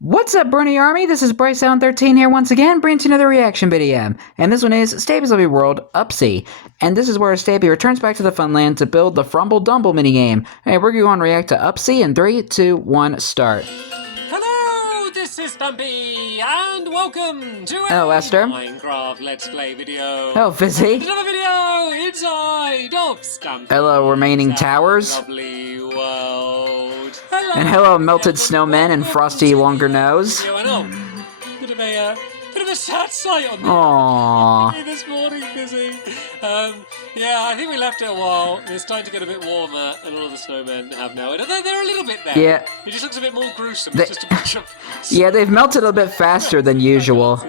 What's up, Brony Army? This is BryceAllen13 here once again, bringing to another reaction video. And this one is Stampy's Lovely World, Upsy. And this is where Stampy returns back to the Funland to build the Frumble Dumble minigame. Hey, we're going to react to Upsy in 3, 2, 1, start. Hello, this is Stampy, and welcome to Hello, Esther. Minecraft Let's Play video. Hello, Fizzy. Another video inside of Stampy. Hello, remaining towers. Lovely world. Hello. And hello, melted snowmen and frosty longer nose. I know. Bit of a sad sight on Aww. this morning, busy. Yeah, I think we left it a while. It's starting to get a bit warmer, and all of the snowmen have now. They're a little bit there. Yeah. It just looks a bit more gruesome. It's just a bunch of Yeah, they've melted a bit faster than usual.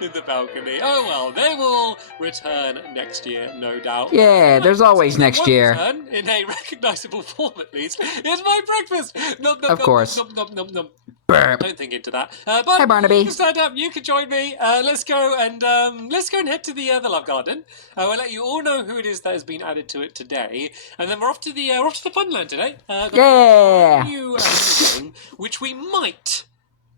in the balcony. Oh well, they will return next year, no doubt. Yeah, there's always next year. Return in a recognisable form, at least. It's my breakfast. Nom, nom, Of course. Nom, nom, nom, nom. Burp. Don't think into that. But Hi, Barnaby. You can stand up. You can join me. Let's go and head to the love garden. We'll let you all know who it is that has been added to it today, and then we're off to the Funland today. Yeah. New game, which we might.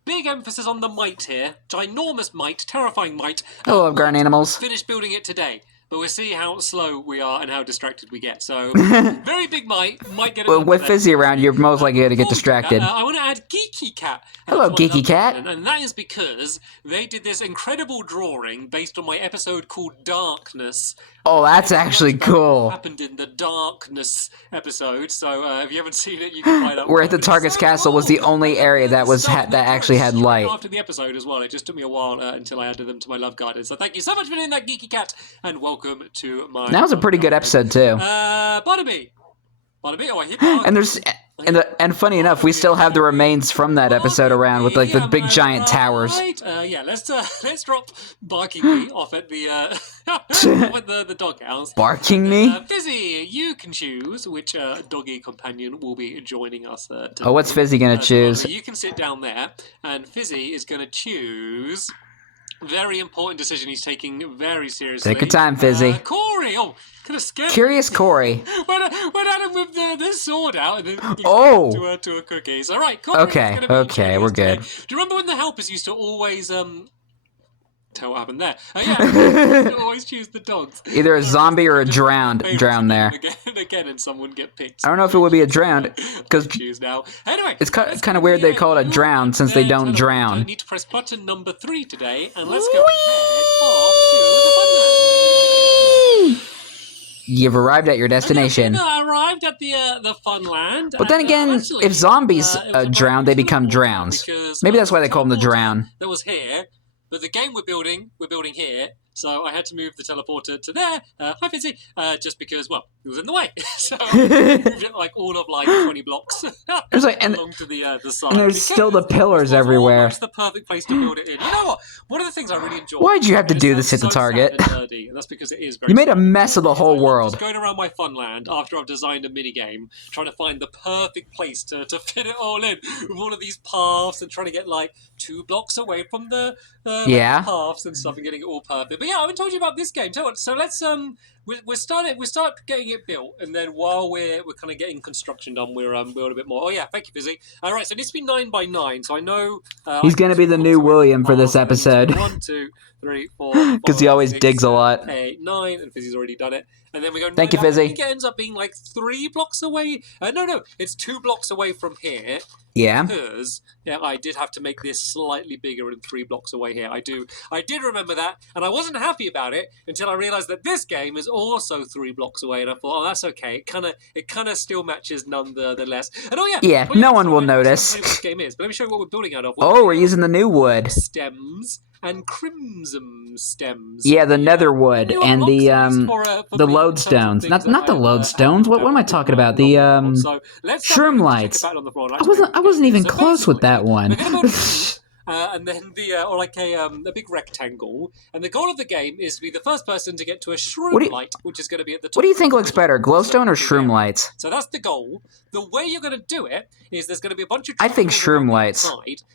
Big emphasis on the might here. Ginormous might, terrifying might. Hello, garden animals. Finish building it today. But we'll see how slow we are and how distracted we get. So, very big might get it. Well, with Fizzy around, you're most likely to get distracted. I want to add Geeky Cat. Hello, Geeky Cat. And that is because they did this incredible drawing based on my episode called Darkness. Oh, that's actually cool. Happened in the Darkness episode. So, if you haven't seen it, you can find out. Where the Target's castle was the only area that was that actually had light. After the episode as well, it just took me a while until I added them to my love garden. So, thank you so much for doing that, Geeky Cat, and welcome to my. That was a pretty good episode too. Barnaby. Oh, I hit Barnaby. And there's and funny enough, we still have the remains from that episode around with like the big giant towers. Yeah, let's drop barking me off at the with the doghouse. Barking me? Fizzy, you can choose which doggy companion will be joining us. Oh, what's Fizzy gonna choose? You can sit down there, and Fizzy is gonna choose. Very important decision he's taking very seriously. Take your time, Fizzy. Corey! Oh, kind of scared. Curious Corey. When Adam whipped the sword out and then to a cookies. All right, Corey. Okay, we're good. Do you remember when the helpers used to always tell what happened there? Yeah, always choose the dogs. Either a zombie or a drown there. Again, and someone get picked. I don't know if it would be a drowned because choose now. Anyway, it's kind of weird they call it a drown since they don't drown. I need to press button number 3 today, and let's go head off to the Funland. You've arrived at your destination. I arrived at the Funland. But then again, if zombies drown, they become drowns. Maybe that's why they call them the drown. That was here. But the game we're building here, so I had to move the teleporter to there. Hi, Fizzy. Just because, well, it was in the way. So I moved it like all of 20 blocks There's like, and, along to the side. And there's still the pillars everywhere. It's the perfect place to build it in. You know what? One of the things I really enjoy. Why'd you have to do this at the Target? And that's because it is very. You made a mess of the whole world. Just going around my Funland after I've designed a minigame, trying to find the perfect place to fit it all in with all of these paths and trying to get 2 blocks away from the paths and stuff and getting it all perfect. But yeah, I haven't told you about this game. So let's we start getting it built, and then while we're kind of getting construction done, we're build a bit more. Oh yeah, thank you, Fizzy. All right, so it needs to be 9 by 9. So I know he's gonna be the new William for this episode. 1, 2, 3, 4. Because he always digs a lot. 8, 9, and Fizzy's already done it. And then we go. Thank you, Fizzy. I think it ends up being 3 blocks away. No, it's 2 blocks away from here. Yeah. Because I did have to make this slightly bigger and 3 blocks away here. I did remember that, and I wasn't happy about it until I realised that this game is also 3 blocks away, and I thought, oh, that's okay. It kind of still matches nonetheless. And yeah, no one will notice. What this game is, but let me show you what we're building out of. We're using the new wood. Stems and crimson stems. Yeah, the nether wood and the lodestones. Not the lodestones. What am I talking about? The shroom lights. I wasn't even close with that one. And then a big rectangle, and the goal of the game is to be the first person to get to a shroom light, which is going to be at the top. What do you think looks better, glowstone or shroom lights? So that's the goal. The way you're going to do it is there's going to be a bunch of. I think shroom lights.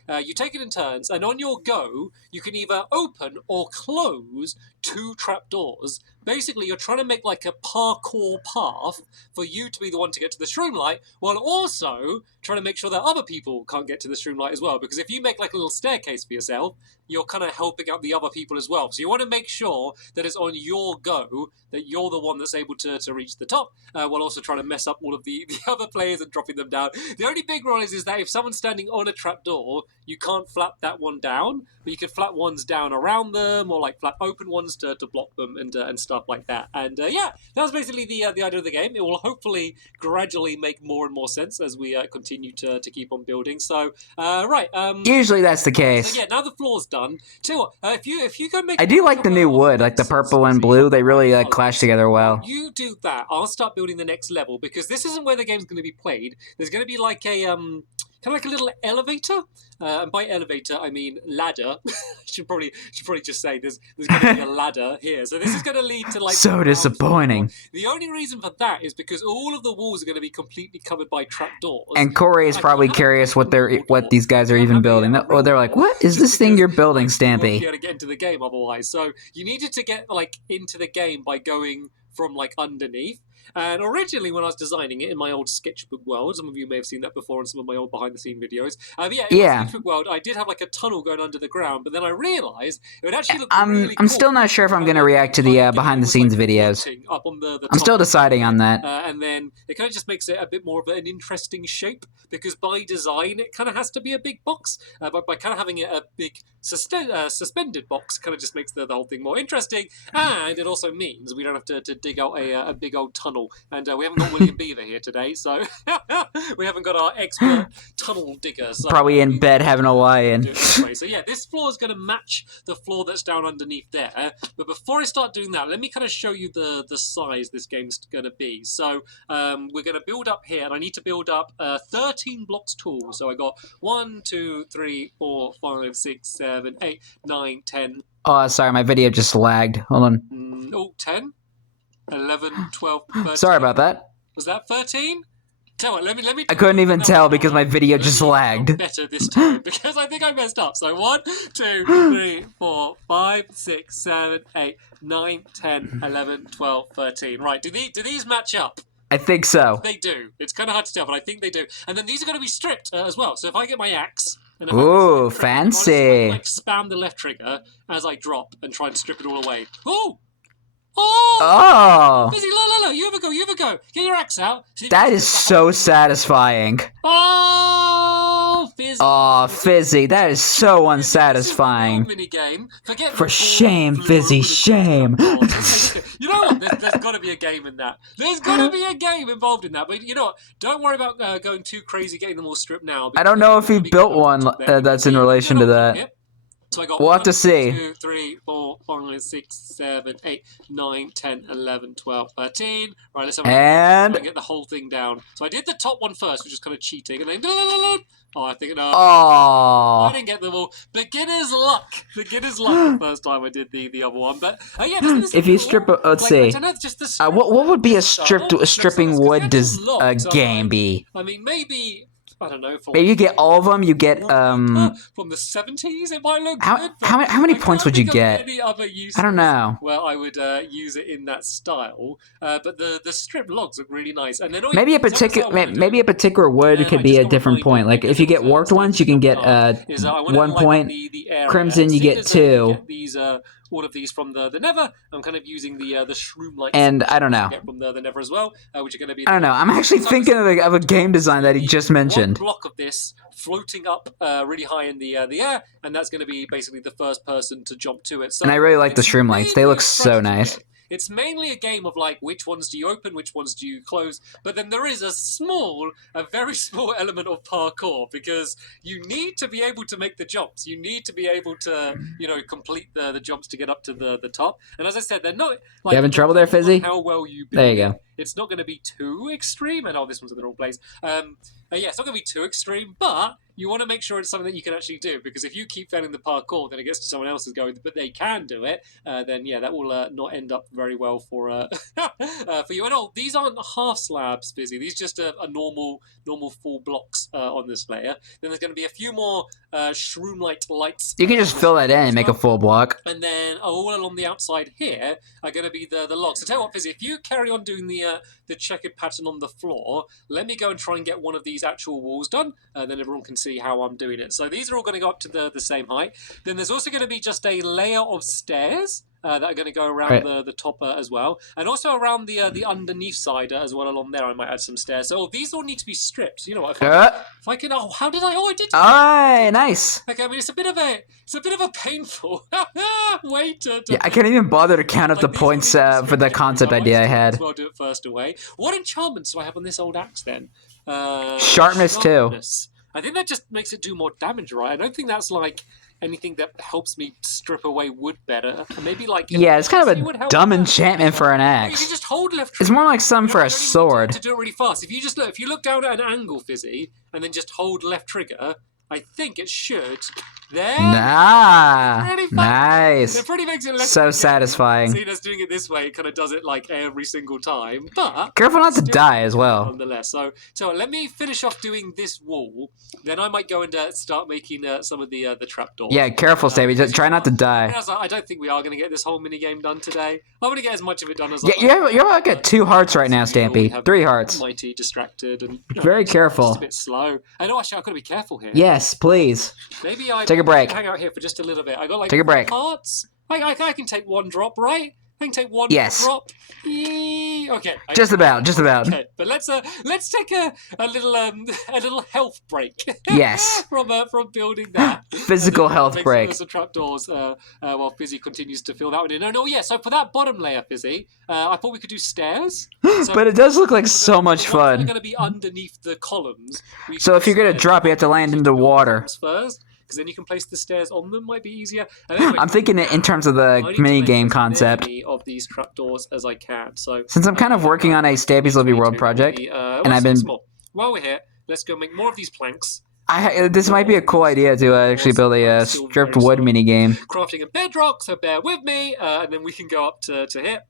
You take it in turns, and on your go, you can either open or close 2 trapdoors. basically you're trying to make like a parkour path for you to be the one to get to the Shroomlight, while also trying to make sure that other people can't get to the Shroomlight as well. Because if you make like a little staircase for yourself, you're kind of helping out the other people as well. So you want to make sure that it's on your go, that you're the one that's able to reach the top, while also trying to mess up all of the other players and dropping them down. The only big rule is that if someone's standing on a trapdoor, you can't flap that one down, but you can flap ones down around them, or like flap open ones to block them and stuff like that. And yeah, that's basically the idea of the game. It will hopefully gradually make more and more sense as we continue to keep on building. So right, usually that's the case. So yeah, now the floor's done. Tell you what, if you go make, I do like the new wood, like the purple and blue. They really clash together well. You do that. I'll start building the next level, because this isn't where the game's going to be played. There's going to be like a kind of like a little elevator, and by elevator I mean ladder. should probably just say there's going to be a ladder here. So this is going to lead to like so disappointing. The only reason for that is because all of the walls are going to be completely covered by trapdoors. And Corey is probably curious what these guys are even building. Or they're like, "What is this thing you're building, Stampy?" You won't be able to get into the game otherwise. So you needed to get like into the game by going from like underneath. And originally, when I was designing it in my old sketchbook world, some of you may have seen that before in some of my old behind-the-scenes videos. In my sketchbook world, I did have like a tunnel going under the ground, but then I realised it would actually look really cool. I'm still not sure if I'm going to react to the behind-the-scenes videos. Up on the I'm still deciding on that. And then it kind of just makes it a bit more of an interesting shape, because by design, it kind of has to be a big box. But by kind of having it a big suspended box, kind of just makes the whole thing more interesting. And it also means we don't have to dig out a big old tunnel. And we haven't got William Beaver here today, so we haven't got our expert tunnel digger. So probably in bed having a lie-in. So yeah, this floor is going to match the floor that's down underneath there. But before I start doing that, let me kind of show you the size this game's going to be. So we're going to build up here, and I need to build up 13 blocks tall. So I got 1, 2, 3, 4, 5, 6, 7, 8, 9, 10. Oh, sorry, my video just lagged. Hold on. 10. 11, 12, 13. Sorry about that. Was that 13? Tell what, let me. I couldn't even tell because my video just lagged. Better this time, because I think I messed up. So 1, 2, 3, 4, 5, 6, 7, 8, 9, 10, 11, 12, 13. Right, do these match up? I think so. They do. It's kind of hard to tell, but I think they do. And then these are going to be stripped as well. So if I get my axe... Ooh, fancy. Like spam the left trigger as I drop and try and strip it all away. Ooh! Oh! Fizzy, look, you have a go. Get your axe out. That is so satisfying. Oh, Fizzy. Oh, Fizzy, that is so unsatisfying. For shame, Fizzy, shame. You know what? There's got to be a game in that. There's got to be a game involved in that. But you know what? Don't worry about going too crazy getting them all stripped now. I don't know if he built one that's in relation to that. So I got we'll have to see. 2, 3, 4, 5, 6, 7, 8, 9, 10, 11, 12, 13. Right, let's get the whole thing down. So I did the top one first, which is kind of cheating, and then I didn't get them all. Beginner's luck the first time I did the other one. But yeah, if you strip, let's see. What would be a stripping wood game be? I mean, maybe. I don't know. Maybe you get all of them. You get from the 70s. It might look good. How many points would you get? I don't know. Well, I would use it in that style. But the strip logs look really nice. And then maybe a particular wood could be a different point. Like if you get warped ones, you can get 1 point. Crimson, you get 2. All of these from the Nether. I'm kind of using the Shroomlight. And I don't know. From the Nether as well, which are going to be. I don't know. I'm actually thinking of a game design that he just mentioned. One block of this floating up really high in the air, and that's going to be basically the first person to jump to it. So and I really like the Shroomlights. They look so nice. It's mainly a game of like which ones do you open, which ones do you close, but then there is a very small element of parkour, because you need to be able to make the jumps. You need to be able to, complete the jumps to get up to the top. And as I said, they're not like... You having trouble there, Fizzy? How well you build there you go. It's not going to be too extreme. And this one's in the wrong place. Yeah, it's not going to be too extreme, but you want to make sure it's something that you can actually do, because if you keep failing the parkour, then it gets to someone else's going, but they can do it, then yeah, that will not end up very well for for you. And these aren't half slabs, Fizzy. These just are normal full blocks on this layer. Then there's going to be a few more shroom-like lights. You can just fill that in and make a full block. And then all along the outside here are going to be the logs. So tell you what, Fizzy, if you carry on doing the checkered pattern on the floor, let me go and try and get one of these actual walls done, and then everyone can see how I'm doing it. So these are all going to go up to the same height. Then there's also going to be just a layer of stairs that are going to go around the top as well, and also around the underneath side as well. Along there I might add some stairs. So these all need to be stripped. You know what, if I can, how did I did Alright, nice. Okay, I mean it's a bit of a painful way to yeah, I can't even bother to count up the points for the concept idea I had. As well do it first away. What enchantments do I have on this old axe then? Sharpness 2. I think that just makes it do more damage, right? I don't think that's like anything that helps me strip away wood better. Maybe like it's kind of a dumb enchantment for an axe. You can just hold left trigger. It's more like something for a sword. To do it really fast. If you look down at an angle, Fizzy, and then just hold left trigger, I think it should. There. Nice. It pretty makes it less so satisfying. Seeing us doing it this way, it kind of does it like every single time. But careful not to die as well. Nonetheless, so let me finish off doing this wall. Then I might go and start making some of the trapdoors. Yeah, careful, Stampy. Try not to die. I don't think we are going to get this whole mini game done today. I'm going to get as much of it done as you're like at 2 hearts right now, Stampy. 3 hearts. Mighty distracted and very careful. Just a bit slow. I know. Actually, I've got to be careful here. Yes, please. Maybe I take a break. Hang out here for just a little bit. I got like take a break. Hearts. I can take one drop, right? I can take one drop. Okay. Just about. Okay, but let's take a little health break. Yes. from building that. Physical health break. Some trapdoors while Fizzy continues to fill that one in. No. So for that bottom layer, Fizzy, I thought we could do stairs. So but it does look like so much fun. They're going to be underneath the columns. So if you're going to drop, you have to land into water. First. Because then you can place the stairs on them, might be easier. Anyway, I'm thinking in terms of the mini game concept. As many of these trapdoors as I can. So since I'm kind of working on a Stampy's Living World project, and I've been while we're here, let's go make more of these planks. This might be a cool idea to actually build a stripped wood mini game. Crafting a bedrock, so bear with me, and then we can go up to here.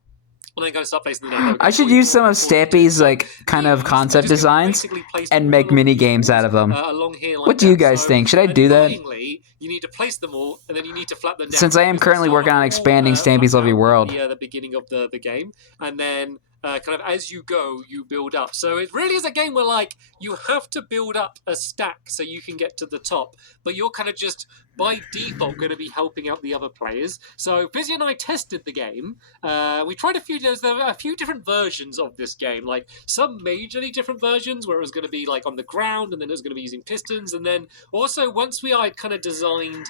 And then go start placing the I should use some of Stampy's kind of concept designs and make mini games out of them. Along here like what do you guys think? Should I do that? You need to place them all, and then you need to flat them down. Since I am currently working on expanding Stampy's Living World. The beginning of the game, and then kind of as you go, you build up. So it really is a game where you have to build up a stack so you can get to the top, but you're kind of just by default going to be helping out the other players. So Fizzy and I tested the game. We tried there were a few different versions of this game, like some majorly different versions where it was going to be on the ground, and then it was going to be using pistons, and then also once I kind of designed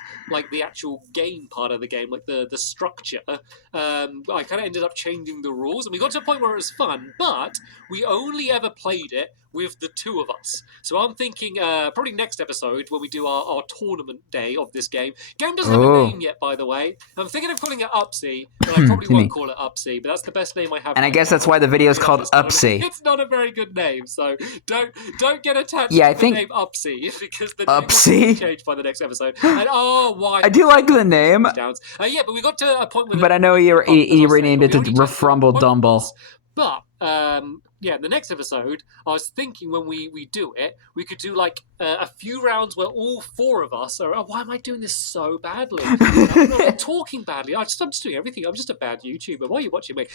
the actual game part of the game, the structure, I kind of ended up changing the rules, and we got to a point where it was fun, but we only ever played it with the 2 of us. So I'm thinking probably next episode when we do our tournament day of this game. Game doesn't have a name yet, by the way. I'm thinking of calling it Upsy, but I probably won't call it Upsy, but that's the best name I have. And I guess that's why the video is called Upsy. It's not a very good name, so don't get attached to the name Upsy, because the name will change by the next episode. And why? I do like the name. Yeah, but we got to a point where... But I know you renamed it to Refrumble Dumble. But the next episode, I was thinking when we do it, we could do a few rounds where all 4 of us are. Oh, why am I doing this so badly? I'm talking badly. I'm just doing everything. I'm just a bad YouTuber. Why are you watching me?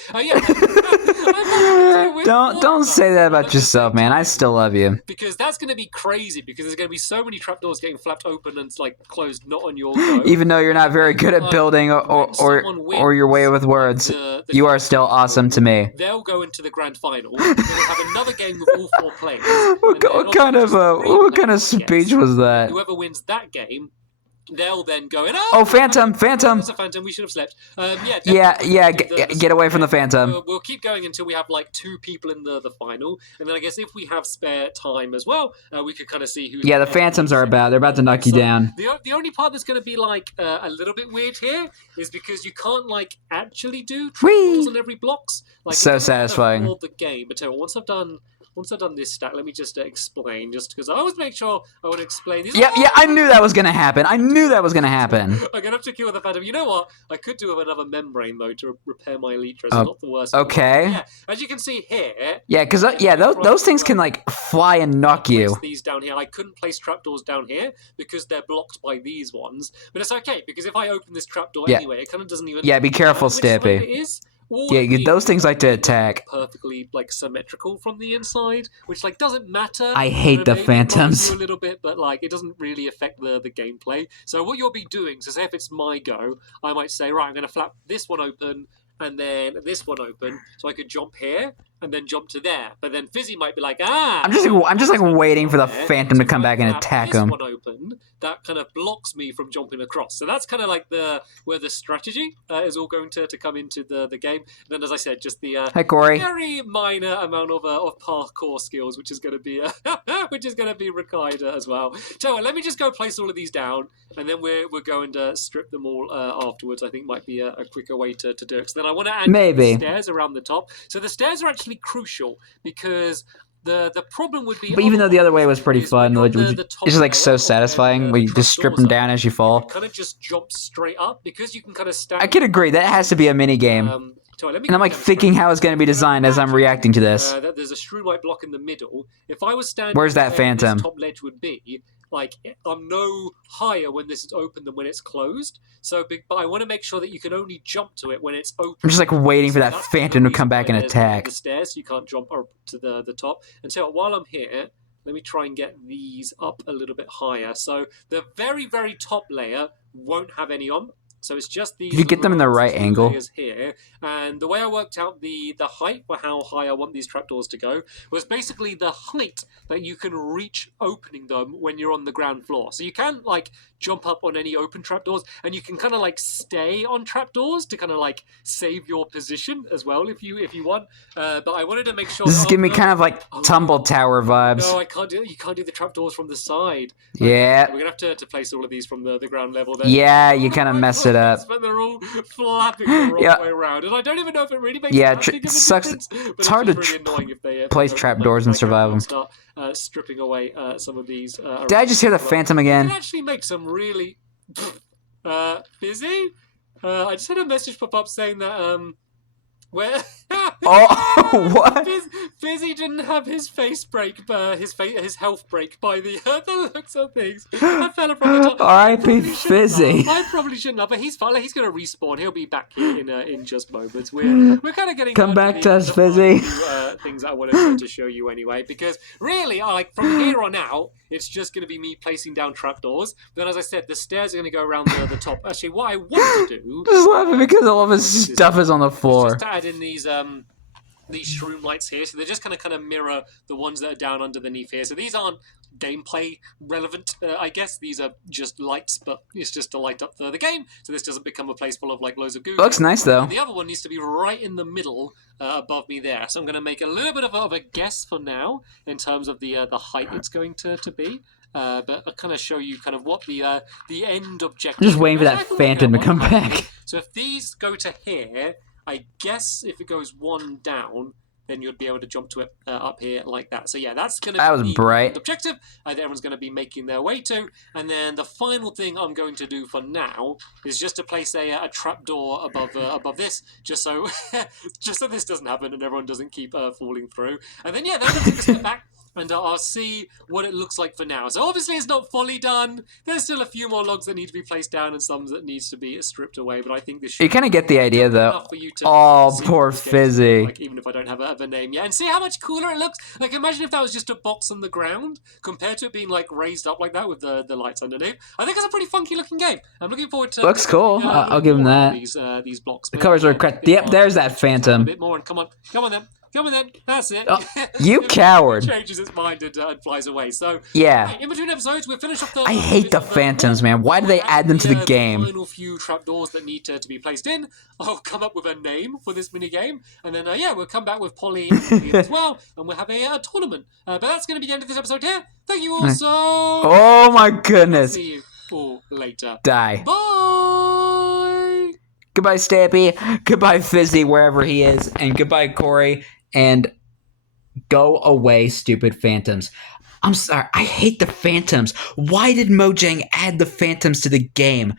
Don't say that about yourself, man. I still love you. Because that's going to be crazy. Because there's going to be so many trapdoors getting flapped open and closed, not on your go. Even though you're not very good at building or your way with words, you are still awesome to me. They'll go into the grand final. Then we'll have another game with all 4 players. What kind of speech was that? Whoever wins that game, they'll then go in. Oh, Phantom! It's a Phantom. We should have slept. Get away from the Phantom. We'll keep going until we have 2 people in the final, and then I guess if we have spare time as well, we could kind of see who. Yeah, the Phantoms are about. They're about to knock you down. The only part that's going to be a little bit weird here is because you can't actually do triples on every blocks. So satisfying. The game, but once I've done Once I've done this stack, let me just explain, just because I always make sure I want to explain these. Yeah, I knew that was going to happen. I knew that was going to happen. I'm going to have to kill the Phantom. You know what? I could do with another membrane, though, to repair my Elytra. It's not the worst. Okay. Yeah, as you can see here... Yeah, because those things can, like, fly and knock you. Place these down here. I couldn't place trapdoors down here because they're blocked by these ones. But it's okay, because if I open this trapdoor anyway, it kind of doesn't even... Yeah, be careful, Stampy. Yeah, those things like to attack. Perfectly like symmetrical from the inside, which like doesn't matter. I hate the Phantoms. A little bit, but like it doesn't really affect the gameplay. So what you'll be doing, so say if it's my go, I might say, right, I'm going to flap this one open and then this one open, so I could jump here and then jump to there. But then Fizzy might be like, I'm just like waiting for the Phantom to come back and attack him. One open, that kind of blocks me from jumping across. So that's kind of like where the strategy is all going to come into the game. And then, as I said, just the Hi, Corey. Very minor amount of parkour skills, which is going to be required as well. So let me just go place all of these down, and then we're going to strip them all afterwards. I think might be a quicker way to do it. So then I want to add the stairs around the top. So the stairs are actually crucial because the problem would be... But even though the other way was pretty fun, it's just like so satisfying when you just strip them down as you fall. Kind of just jump straight up because you can kind of stand... I can agree, that has to be a mini game. And I'm like thinking how it's going to be designed as I'm reacting to this. There's a strewn white block in the middle. If I was standing... Where's that Phantom? This top ledge would be... Like, I'm no higher when this is open than when it's closed. So, but I want to make sure that you can only jump to it when it's open. I'm just like waiting for that Phantom to come back and attack. The stairs, so you can't jump up to the top. And so while I'm here, let me try and get these up a little bit higher. So the very, very top layer won't have any on. So it's just these. Did you get them in the right angle? Here, and the way I worked out the height for how high I want these trapdoors to go was basically the height that you can reach opening them when you're on the ground floor. So you can like jump up on any open trapdoors, and you can kind of like stay on trapdoors to kind of like save your position as well if you want. But I wanted to make sure. This is giving me kind of like tumble tower vibes. No, I can't do it. You can't do the trapdoors from the side. Yeah. We're gonna have to place all of these from the ground level. Then. Yeah, you kind of mess it up. But they're all flapping the wrong way around, and I don't even know if it really makes it sucks. It's hard to place trapdoors and survive them. Start stripping away some of these. Did I just hear the Phantom again? You can actually make some really busy. I just had a message pop up saying that where what? Fizzy didn't have his face break, his health break by the looks of things. I fell from the top. R.I.P. Fizzy. I probably shouldn't have, but he's fine. He's going to respawn. He'll be back here in just moments. We're kind of getting come back to us, Fizzy. Things that I wanted to show you anyway, because really, like from here on out, it's just going to be me placing down trapdoors. Then, as I said, the stairs are going to go around the top. Actually, what I want to do... Just laughing because all of his stuff is on the floor. Just to add in these shroom lights here. So they just kind of mirror the ones that are down underneath here. So these aren't gameplay relevant, I guess. These are just lights, but it's just to light up the game. So this doesn't become a place full of like loads of goo. Looks nice, though. And the other one needs to be right in the middle above me there. So I'm going to make a little bit of a guess for now in terms of the height it's going to be. But I'll kind of show you kind of what the end objective. I'm just waiting for that Phantom to come back. So if these go to here, I guess if it goes one down, then you'd be able to jump to it up here like that. So yeah, that's going to be the objective that everyone's going to be making their way to. And then the final thing I'm going to do for now is just to place a trapdoor above this, just so this doesn't happen and everyone doesn't keep falling through. And then yeah, then we'll take a step back. And I'll see what it looks like for now. So obviously it's not fully done. There's still a few more logs that need to be placed down and some that needs to be stripped away. But I think this should... You kind of get the idea, though. Oh, poor Fizzy. Like, even if I don't have a name yet. And see how much cooler it looks? Like, imagine if that was just a box on the ground compared to it being, like, raised up like that with the lights underneath. I think it's a pretty funky looking game. I'm looking forward to... Looks cool. I'll give him that. These blocks. The covers are correct. Yep, there's that Phantom. A bit more and come on then. Come on then, that's it. Oh, you coward. It changes its mind and flies away. So yeah. In between episodes, we'll finish off the... I hate the Phantoms, man. Why do they add them to the game? The final few trapdoors that need to be placed in. I'll come up with a name for this mini game, and then yeah, we'll come back with Polly as well, and we'll have a tournament. But that's going to be the end of this episode here. Thank you all so... Oh my goodness. See you all later. Die. Bye. Goodbye, Stampy. Goodbye, Fizzy, wherever he is, and goodbye, Corey. And Go away, stupid phantoms. I'm sorry, I hate the phantoms. Why did Mojang add the phantoms to the game?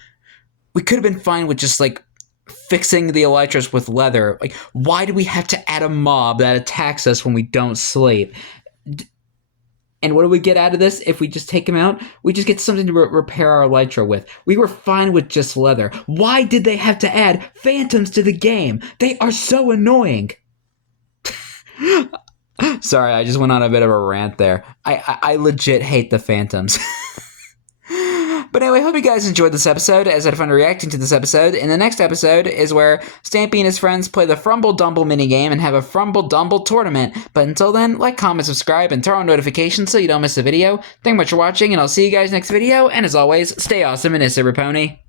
We could have been fine with just, like, fixing the elytras with leather. Like, why do we have to add a mob that attacks us when we don't sleep? And what do we get out of this if we just take him out? We just get something to repair our elytra with. We were fine with just leather. Why did they have to add phantoms to the game? They are so annoying. Sorry, I just went on a bit of a rant there. I legit hate the phantoms. But anyway, I hope you guys enjoyed this episode, as I had fun reacting to this episode. And the next episode is where Stampy and his friends play the Frumble Dumble minigame and have a Frumble Dumble tournament. But until then, like, comment, subscribe, and turn on notifications so you don't miss a video. Thank you much for watching, and I'll see you guys next video. And as always, stay awesome and Issa Pony.